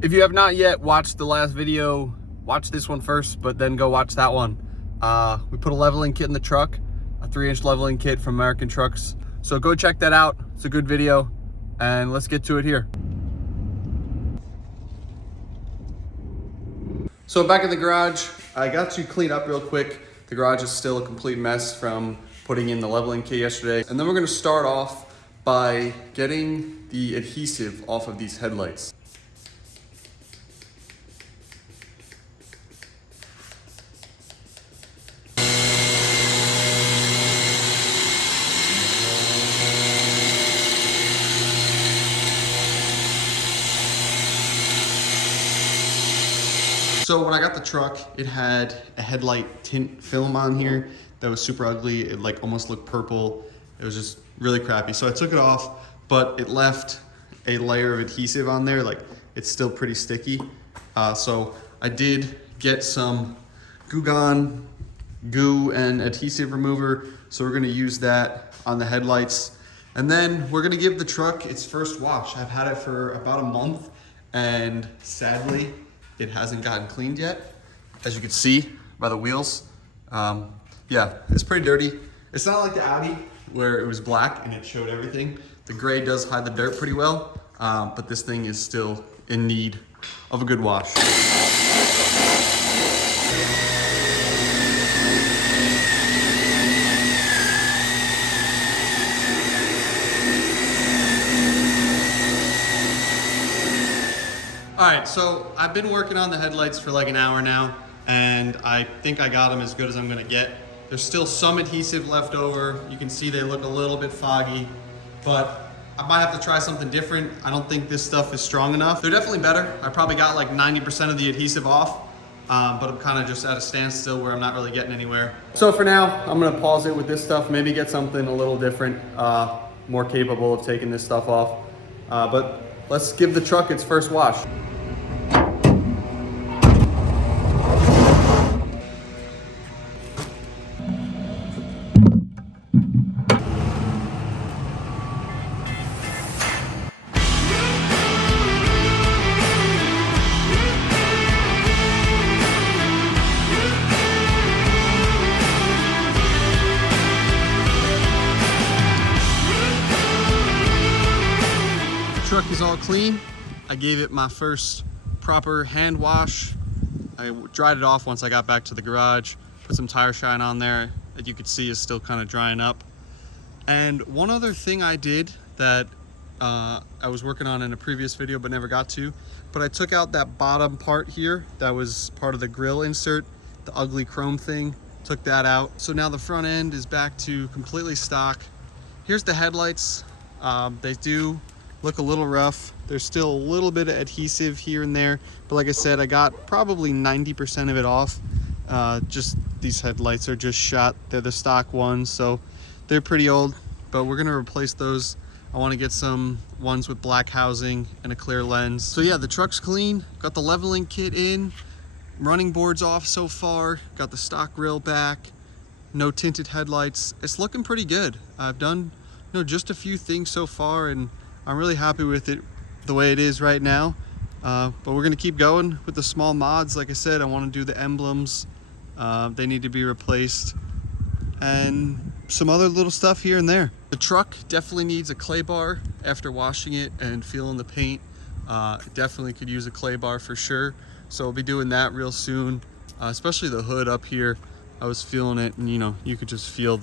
If you have not yet watched the last video, watch this one first, but then go watch that one. We put a leveling kit in the truck, a 3-inch leveling kit from American Trucks. So go check that out. It's a good video, and let's get to it here. So back in the garage, I got to clean up real quick. The garage is still a complete mess from putting in the leveling kit yesterday. And then we're gonna start off by getting the adhesive off of these headlights. So when I got the truck, it had a headlight tint film on here that was super ugly. It like almost looked purple. It was just really crappy. So I took it off, but it left a layer of adhesive on there. Like it's still pretty sticky. So I did get some goo and adhesive remover. So we're gonna use that on the headlights. And then we're gonna give the truck its first wash. I've had it for about a month, and sadly, it hasn't gotten cleaned yet, as you can see by the wheels. Yeah, it's pretty dirty. It's not like the Audi where it was black and it showed everything. The gray does hide the dirt pretty well, but this thing is still in need of a good wash. All right, so I've been working on the headlights for like an hour now, and I think I got them as good as I'm gonna get. There's still some adhesive left over. You can see they look a little bit foggy, but I might have to try something different. I don't think this stuff is strong enough. They're definitely better. I probably got like 90% of the adhesive off, but I'm kind of just at a standstill where I'm not really getting anywhere. So for now, I'm gonna pause it with this stuff, maybe get something a little different, more capable of taking this stuff off. But let's give the truck its first wash. Truck is all clean. I gave it my first proper hand wash. I dried it off once I got back to the garage, put some tire shine on there that you could see is still kind of drying up. And one other thing I did that I was working on in a previous video but never got to, but I took out that bottom part here that was part of the grill insert, the ugly chrome thing, took that out. So now the front end is back to completely stock. Here's the headlights. They do look a little rough. There's still a little bit of adhesive here and there, but like I said, I got probably 90% of it off. Just these headlights are just shot. They're the stock ones, so they're pretty old, but we're gonna replace those. I want to get some ones with black housing and a clear lens. So yeah, the truck's clean. Got the leveling kit in, running boards off so far, got the stock grille back, no tinted headlights. It's looking pretty good. I've done just a few things so far, and I'm really happy with it the way it is right now. But we're gonna keep going with the small mods. Like I said, I want to do the emblems. They need to be replaced, and some other little stuff here and there. The truck definitely needs a clay bar after washing it and feeling the paint. It definitely could use a clay bar for sure. So we'll be doing that real soon, especially the hood up here. I was feeling it, and you could just feel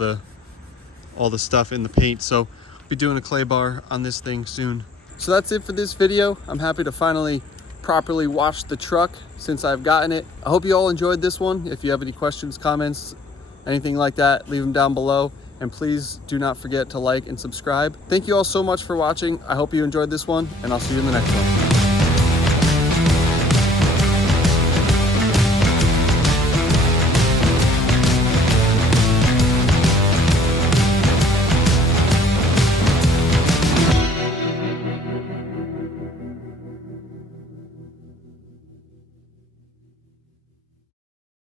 all the stuff in the paint. So be doing a clay bar on this thing soon. So that's it for this video. I'm happy to finally properly wash the truck since I've gotten it. I hope you all enjoyed this one. If you have any questions, comments, anything like that, leave them down below, and please do not forget to like and subscribe. Thank you all so much for watching. I hope you enjoyed this one, and I'll see you in the next one.